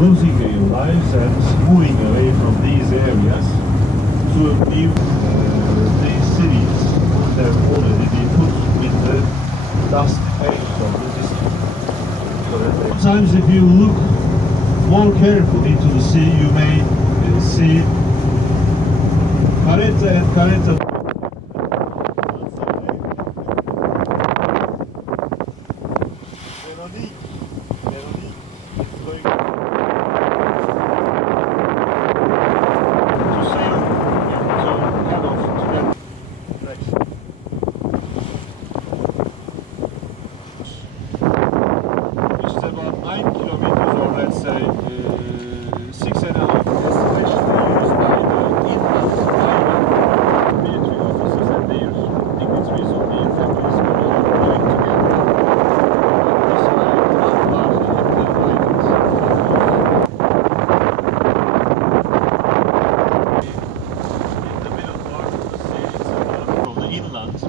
losing their lives and moving away from these areas to new these cities that already been put in the dust haze of the district. Sometimes if you look more carefully to the sea, you may see Kareta and Kareta.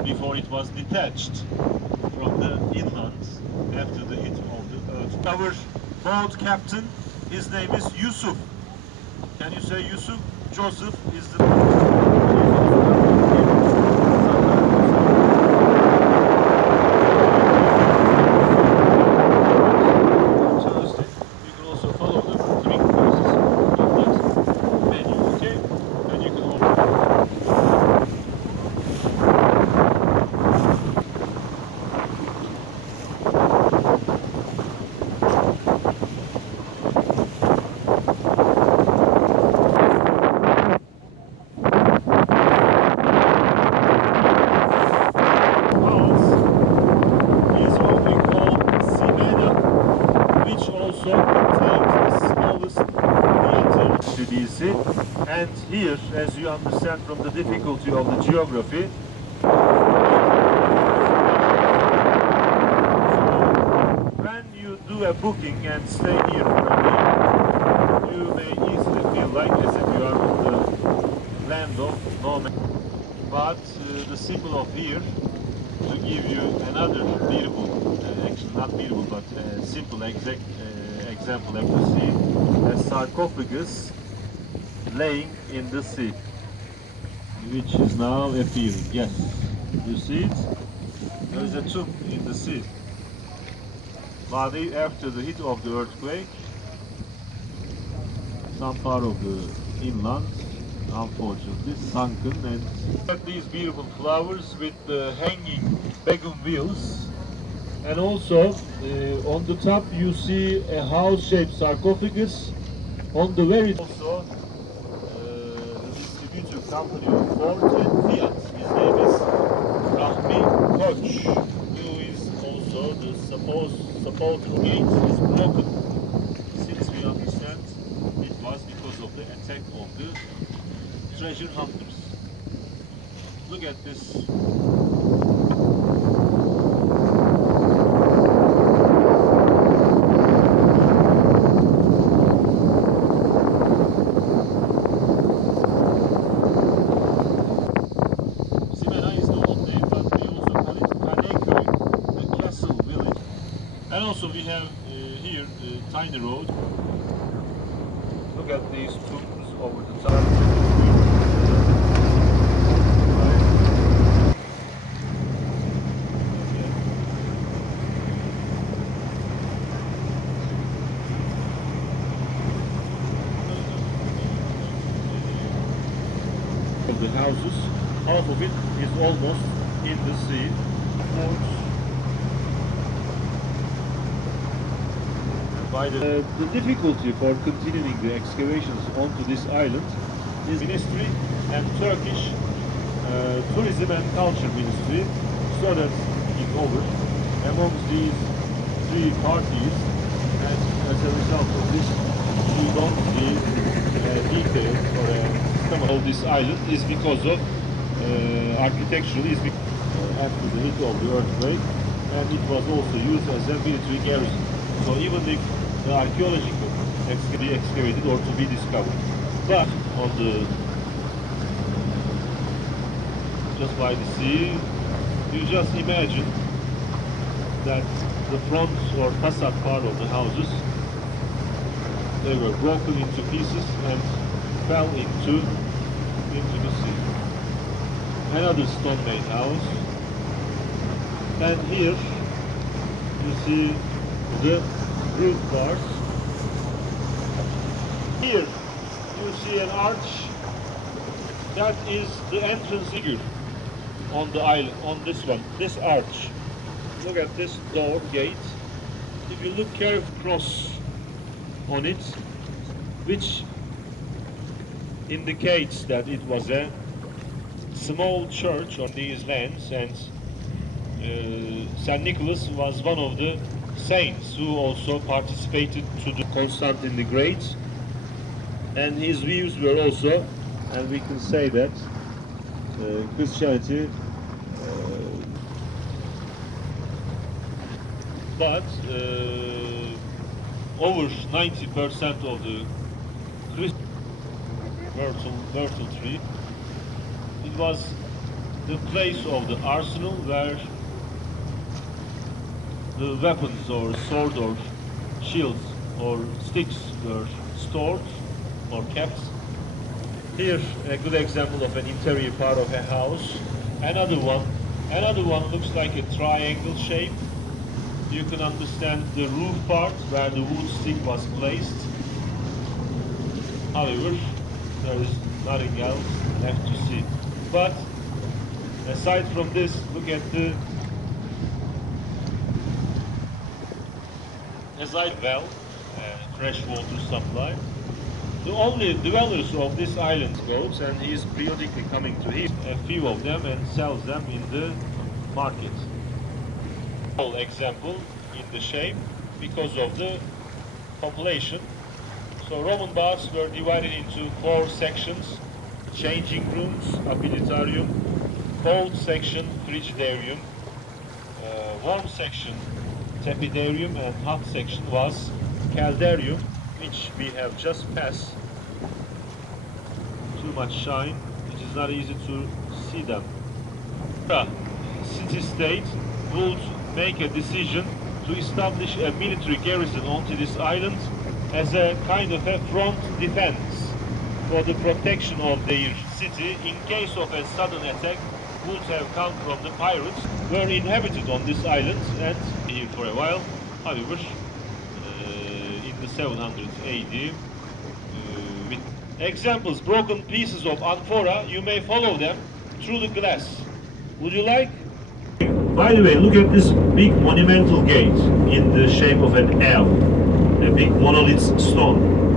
Before it was detached from the inland after the hit of the earth. Our boat captain, his name is Yusuf. Can you say Yusuf? Joseph is the... And here, as you understand from the difficulty of the geography, when you do a booking and stay here for a day, you may easily feel like as if you are on the land of no man. But the symbol of here, to give you another beautiful, actually not beautiful, but simple example, you see a sarcophagus laying in the sea, which is now appearing. Yes, you see it? There is a tomb in the sea. But after the hit of the earthquake, some part of the inland, unfortunately, sunken, and these beautiful flowers with the hanging bougainvilleas. And also, on the top you see a house-shaped sarcophagus. On the very also, company of Ford and Fiat. His name is Rahmi Koch, who is also the supposed gate is broken. Since we understand it was because of the attack of the treasure hunters. Look at this. And also we have here the tiny road. Look at these tombs over the top. Of the houses, half of it is almost in the sea. The difficulty for continuing the excavations onto this island is Ministry and Turkish Tourism and Culture Ministry so that it's over amongst these three parties, and as a result of this we don't see details or a system of this island is because of architecturally after the hit of the earthquake, and it was also used as a military garrison. So even if the archaeological to be excavated or to be discovered, but on the just by the sea, you just imagine that the front or facade part of the houses They were broken into pieces and fell into the sea. Another stone-made house. And here you see the roof bars. Here you see an arch. That is the entrance figure on the island, on this one, this arch. Look at this door, gate. If you look carefully across on it, which indicates that it was a small church on these lands, and St. Nicholas was one of the saints who also participated to the Constantine the Great, and his views were also, and we can say that Christianity, but over 90% of the myrtle tree, it was the place of the arsenal where the weapons or sword or shields or sticks were stored or kept. Here a good example of an interior part of a house. Another one looks like a triangle shape. You can understand the roof part where the wood stick was placed. However, there is nothing else left to see. But aside from this, look at the well, fresh water supply. The only dwellers of this island goes, and he is periodically coming to here, a few of them, and sells them in the market. Example in the shape because of the population. So Roman baths were divided into 4 sections: changing rooms, apiditarium, cold section, frigidarium, warm section, tepidarium, and hot section was caldarium, which we have just passed. Too much shine, it is not easy to see them. City-state would make a decision to establish a military garrison onto this island as a kind of a front defense for the protection of their city in case of a sudden attack would have come from the pirates who were inhabited on this island and here for a while. However, in the 700s AD, with examples, broken pieces of amphora, you may follow them through the glass. Would you like? By the way, look at this big monumental gate in the shape of an L, a big monolith stone.